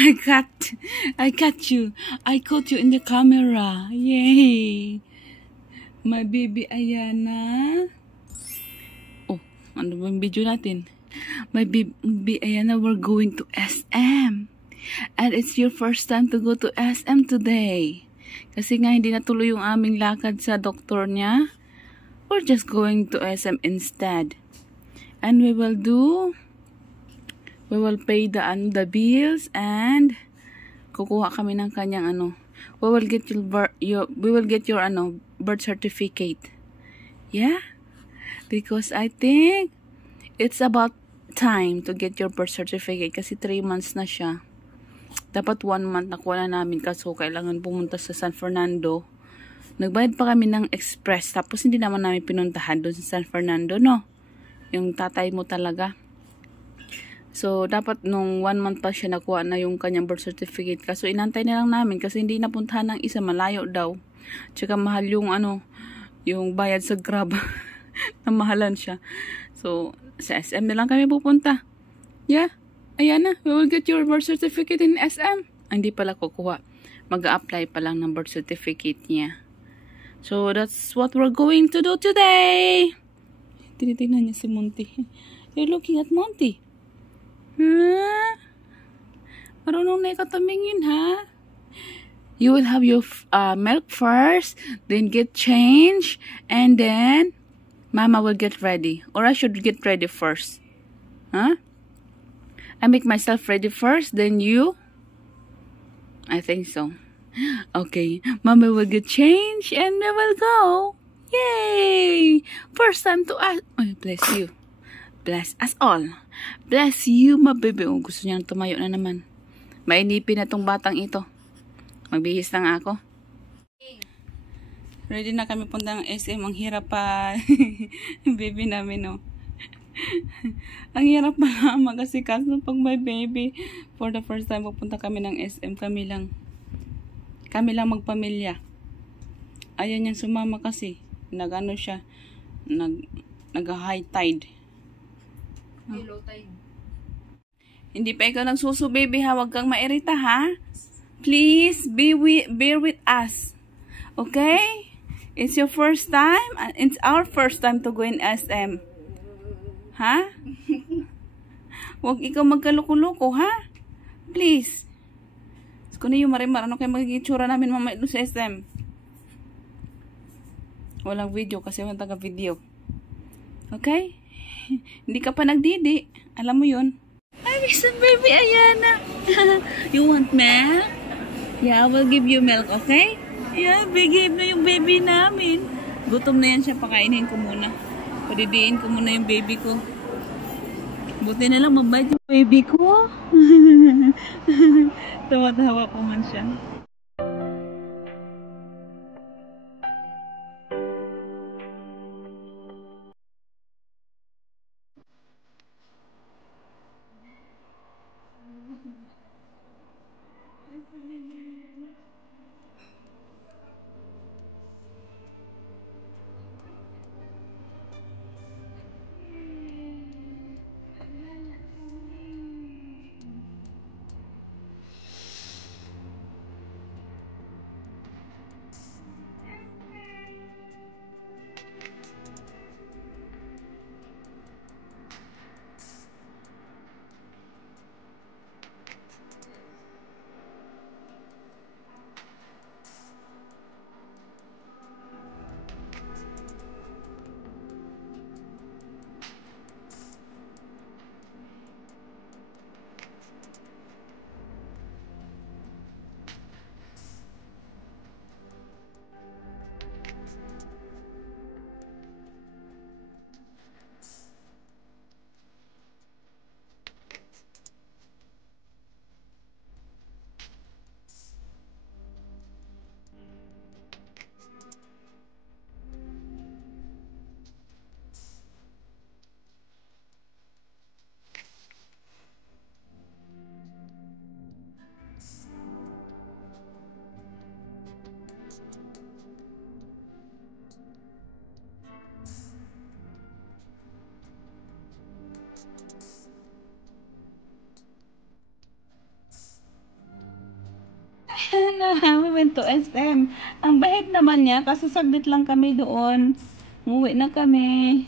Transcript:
I got you. I caught you in the camera. Yay! My baby Ayana. Oh, ano ba yung video natin? My baby Ayana, we're going to SM. And it's your first time to go to SM today. Kasi nga hindi natuloy yung aming lakad sa doktor niya. We're just going to SM instead. And we will pay the bills and kukuha kami ng kanyang we will get your birth certificate. Yeah? Because I think it's about time to get your birth certificate kasi 3 months na siya. Dapat 1 month nakuha na namin kaso kailangan pumunta sa San Fernando. Nagbayad pa kami ng express tapos hindi naman namin pinuntahan doon sa San Fernando, no? Yung tatay mo talaga. So, dapat nung 1 month pa siya nakuha na yung kanyang birth certificate. Kaso, inantay na lang namin kasi hindi napuntahan ng isa, malayo daw. Tsaka mahal yung yung bayad sa Grab. Namahalan siya. So, sa SM na lang kami pupunta. Yeah, ayan na. We will get your birth certificate in SM. Hindi pala kukuha. Mag-a-apply pa lang ng birth certificate niya. So, that's what we're going to do today. Tinitingnan niya si Monty. You're looking at Monty. Marunong na ikaw tumingin, ha? You will have your milk first, then get change, and then Mama will get ready. Or I should get ready first. Huh? I make myself ready first, then you? I think so. Okay, Mama will get change, and we will go. Yay! First time to ask. Oh, bless you. Bless us all. Bless you, my baby. Oh, gusto niyang tumayo na naman. Mainipin na tong batang ito. Magbihis na nga ako. Ready na kami punta ng SM. Ang hirap pa. Baby namin, oh. Ang hirap pa mag-asikaso pag may baby. For the first time, pupunta kami ng SM. Kami lang magpamilya. Ayan niyang sumama kasi. Nag-ano siya. Nag-high tide. Low tide. Hindi pa ikaw nagsuso, baby, ha? Huwag kang mairita, ha? Please, bear with us. Okay? It's your first time, and it's our first time to go in SM. Ha? Huwag ikaw magkaluko-luko, ha? Please. Kung yung marimar, ano kayo magiging tsura namin mamaya doon sa SM? Walang video kasi walang taga-video. Okay? Hindi ka pa nagdidi. Alam mo yun. I miss the baby Ayana. You want milk? Yeah, I will give you milk, okay? Yeah, bigay na yung baby namin. Gutom na yan siya, pakainin ko muna. Padidiin ko muna yung baby ko. Buti na lang mabait yung baby ko. Tawa-tawa ko man siya. We went to SM. Ang bahid naman niya, kasi saglit lang kami doon. Umuwi na kami.